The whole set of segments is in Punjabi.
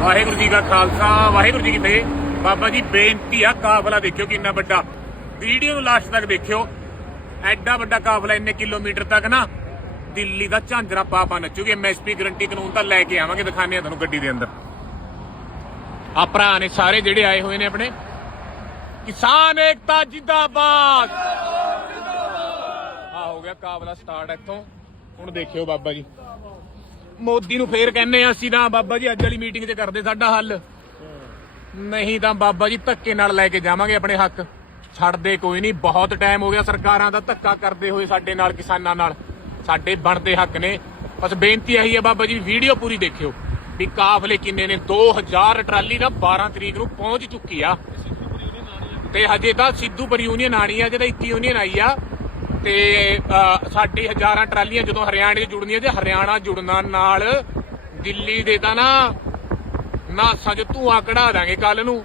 ਵਾਹਿਗੁਰੂ ਜੀ ਕਾ ਖਾਲਸਾ, ਵਾਹਿਗੁਰੂ ਜੀ ਕੀ ਫਤਿਹ। ਬਾਬਾ ਜੀ, ਬੇਨਤੀ ਆ ਕਾਫਲਾ ਦੇਖਿਓ ਕਿੰਨਾ ਵੱਡਾ। ਵੀਡੀਓ ਨੂੰ ਲਾਸਟ ਤੱਕ ਦੇਖਿਓ। ਐਡਾ ਵੱਡਾ ਕਾਫਲਾ ਇੰਨੇ ਕਿਲੋਮੀਟਰ ਤੱਕ ਨਾ, ਦਿੱਲੀ ਦਾ ਝਾਂਜਰਾ ਪਾਪਾ ਨੱਚੂਗੇ। ਐਮਐਸਪੀ ਗਰੰਟੀ ਕਾਨੂੰਨ ਤਾਂ ਲੈ ਕੇ ਆਵਾਂਗੇ ਦਿਖਾਣੇ ਆ ਤੁਹਾਨੂੰ ਗੱਡੀ ਦੇ ਅੰਦਰ। ਆ ਭਰਾ ਨੇ ਸਾਰੇ ਜਿਹੜੇ ਆਏ ਹੋਏ ਨੇ ਆਪਣੇ। ਕਿਸਾਨ ਏਕਤਾ ਜਿੰਦਾਬਾਦ। ਆ ਹੋ ਗਿਆ ਕਾਫਲਾ ਸਟਾਰਟ ਇੱਥੋਂ। ਹੁਣ ਦੇਖਿਓ ਬਾਬਾ ਜੀ। ਮੋਦੀ ਨੂੰ ਫੇਰ ਕਹਿੰਨੇ ਆ ਅਸੀਂ ਤਾਂ ਬਾਬਾ ਜੀ ਅੱਜ ਵਾਲੀ ਮੀਟਿੰਗ 'ਚ ਕਰਦੇ ਸਾਡਾ ਹੱਲ। ਨਹੀਂ ਤਾਂ ਬਾਬਾ ਜੀ ਧੱਕੇ ਨਾਲ ਲੈ ਕੇ ਜਾਵਾਂਗੇ ਆਪਣੇ ਹੱਕ। ਛੱਡਦੇ ਕੋਈ ਨਹੀਂ, ਬਹੁਤ ਟਾਈਮ ਹੋ ਗਿਆ ਸਰਕਾਰਾਂ ਦਾ ਧੱਕਾ ਕਰਦੇ ਹੋਏ ਸਾਡੇ ਨਾਲ, ਕਿਸਾਨਾਂ ਨਾਲ। ਸਾਡੇ ਬਣਦੇ ਹੱਕ ਨੇ। ਬਸ ਬੇਨਤੀ ਆਹੀ ਹੈ ਬਾਬਾ ਜੀ, ਵੀਡੀਓ ਪੂਰੀ ਦੇਖਿਓ। ਵੀ ਕਾਫਲੇ ਕਿੰਨੇ ਨੇ 2000 ਟਰਾਲੀ ਨਾ 12 ਤਰੀਕ ਨੂੰ ਪਹੁੰਚ ਚੁੱਕੀ ਆ। ਤੇ ਹਜੇ ਤਾਂ ਸਿੱਧੂਪੁਰ ਯੂਨੀਅਨ ਆਣੀ ਆ ਜਿਹਦਾ 21 ਯੂਨੀਅਨ ਆਈ ਆ। ਤੇ ਸਾਡੀ ਹਜ਼ਾਰਾਂ ਟਰਾਲੀਆਂ ਜਦੋਂ ਹਰਿਆਣੇ 'ਚ ਜੁੜਨੀਆਂ ਤੇ ਹਰਿਆਣਾ ਜੁੜਨਾ ਨਾਲ ਦਿੱਲੀ ਦੇ ਤਾਂ ਨਾ ਨਾਸਾਂ 'ਚ ਧੂਆਂ ਕਢਾ ਦਾਂਗੇ ਕੱਲ ਨੂੰ।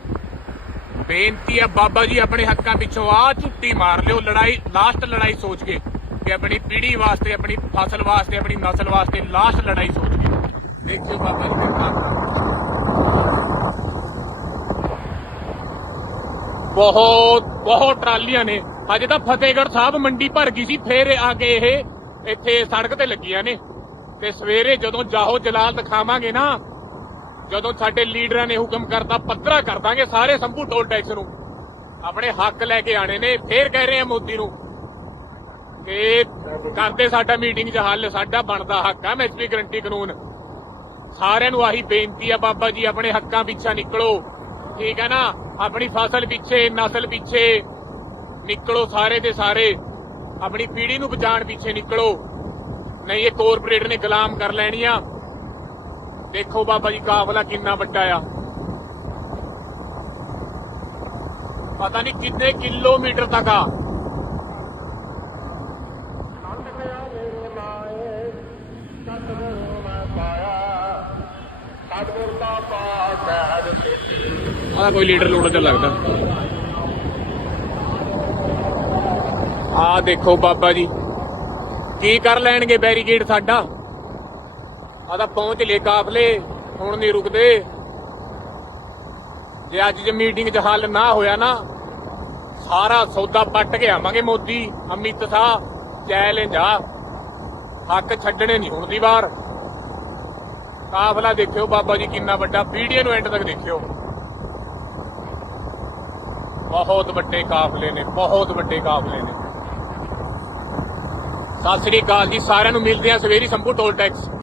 ਬੇਨਤੀ ਆ ਬਾਬਾ ਜੀ ਆਪਣੇ ਹੱਕਾਂ ਪਿੱਛੋਂ ਆ ਝੁੱਟੀ ਮਾਰ ਲਿਓ ਲੜਾਈ, ਲਾਸਟ ਲੜਾਈ ਸੋਚ ਕੇ ਕਿ ਆਪਣੀ ਪੀੜ੍ਹੀ ਵਾਸਤੇ, ਆਪਣੀ ਫਸਲ ਵਾਸਤੇ, ਆਪਣੀ ਨਸਲ ਵਾਸਤੇ ਲਾਸਟ ਲੜਾਈ ਸੋਚ ਕੇ। ਦੇਖਿਓ ਬਾਬਾ ਜੀ ਦੇ ਕੰਮ ਬਹੁਤ ਬਹੁਤ ਟਰਾਲੀਆਂ ਨੇ। ਅਜੇ ਤਾਂ ਫਤਿਹਗੜ੍ਹ ਸਾਹਿਬ ਮੰਡੀ ਭਰ ਗਈ ਸੀ, ਫੇਰ ਆ ਕੇ ਇਹ ਇੱਥੇ ਸੜਕ ਤੇ ਲੱਗੀਆਂ ਨੇ। ਤੇ ਸਵੇਰੇ ਜਦੋਂ ਜਾਹੋ ਜਲਾਲ ਦਿਖਾਵਾਂਗੇ ਨਾ, ਜਦੋਂ ਸਾਡੇ ਲੀਡਰਾਂ ਨੇ ਹੁਕਮ ਕਰਤਾ, ਪੱਧਰਾ ਕਰ ਦਾਂਗੇ ਸਾਰੇ ਸੰਭੂ ਟੋਲ ਟੈਕਸ ਨੂੰ। ਆਪਣੇ ਹੱਕ ਲੈ ਕੇ ਆਣੇ ਨੇ, ਫੇਰ ਕਹਿ ਰਹੇ ਆ ਮੋਦੀ ਨੂੰ ਕਿ ਕਰਦੇ ਸਾਡਾ ਮੀਟਿੰਗ 'ਚ ਹੱਲ, ਸਾਡਾ ਬਣਦਾ ਹੱਕ ਆ ਐਮਐਸਪੀ ਗਰੰਟੀ ਕਾਨੂੰਨ। ਸਾਰਿਆਂ ਨੂੰ ਆਹੀ ਬੇਨਤੀ ਆ, ਬਾਬਾ ਜੀ, ਆਪਣੇ ਹੱਕਾਂ ਪਿੱਛੇ ਨਿਕਲੋ। ਠੀਕ ਹੈ ਨਾ? ਆਪਣੀ ਫਸਲ ਪਿੱਛੇ, ਨਸਲ ਪਿੱਛੇ। ਨਿਕਲੋ ਸਾਰੇ ਦੇ ਸਾਰੇ। ਆਪਣੀ ਪੀੜ੍ਹੀ ਨੂੰ ਬਚਾਉਣ ਪਿੱਛੇ ਨਿਕਲੋ। ਨਹੀਂ, ਇਹ ਕਾਰਪੋਰੇਟ ਨੇ ਗੁਲਾਮ ਕਰ ਲੈਣੀ ਆ ਦੇਖੋ ਬਾਬਾ ਜੀ, ਕਾਫਲਾ ਕਿੰਨਾ ਵੱਡਾ ਆ। ਪਤਾ ਨਹੀਂ ਕਿੰਨੇ ਕਿਲੋਮੀਟਰ ਤੱਕ ਆ। ਆ ਕੋਈ ਲੀਡਰ ਲੋਡ ਤੇ ਲੱਗਦਾ। ਆਹ ਦੇਖੋ ਬਾਬਾ ਜੀ। ਕੀ ਕਰ ਲੈਣਗੇ ਬੈਰੀਕੇਡ ਸਾਡਾ? ਆ ਤਾਂ ਪਹੁੰਚ ਲਏ ਕਾਫਲੇ, ਹੁਣ ਨਹੀਂ ਰੁਕਦੇ। ਜੇ ਅੱਜ ਜੇ ਮੀਟਿੰਗ 'ਚ ਹੱਲ ਨਾ ਹੋਇਆ ਨਾ, ਸਾਰਾ ਸੌਦਾ ਪੱਟ ਕੇ ਆਵਾਂਗੇ ਮੋਦੀ, ਅਮਿਤ ਸ਼ਾਹ, ਚੈਲੰਜ ਆ। ਹੱਕ ਛੱਡਣੇ ਨਹੀਂ ਹੁਣ ਦੀ ਵਾਰ। ਕਾਫਲਾ ਦੇਖਿਓ ਬਾਬਾ ਜੀ ਕਿੰਨਾ ਵੱਡਾ ਵੀਡੀਓ ਨੂੰ ਐਂਡ ਤੱਕ ਦੇਖਿਓ। ਬਹੁਤ ਵੱਡੇ ਕਾਫਲੇ ਨੇ, ਬਹੁਤ ਵੱਡੇ ਕਾਫਲੇ ਨੇ। ਸਤਿ ਸ੍ਰੀ ਅਕਾਲ ਜੀ ਸਾਰਿਆਂ ਨੂੰ ਮਿਲਦੇ ਆ ਸਵੇਰੀ ਸੰਭੂ ਟੋਲ ਟੈਕਸ।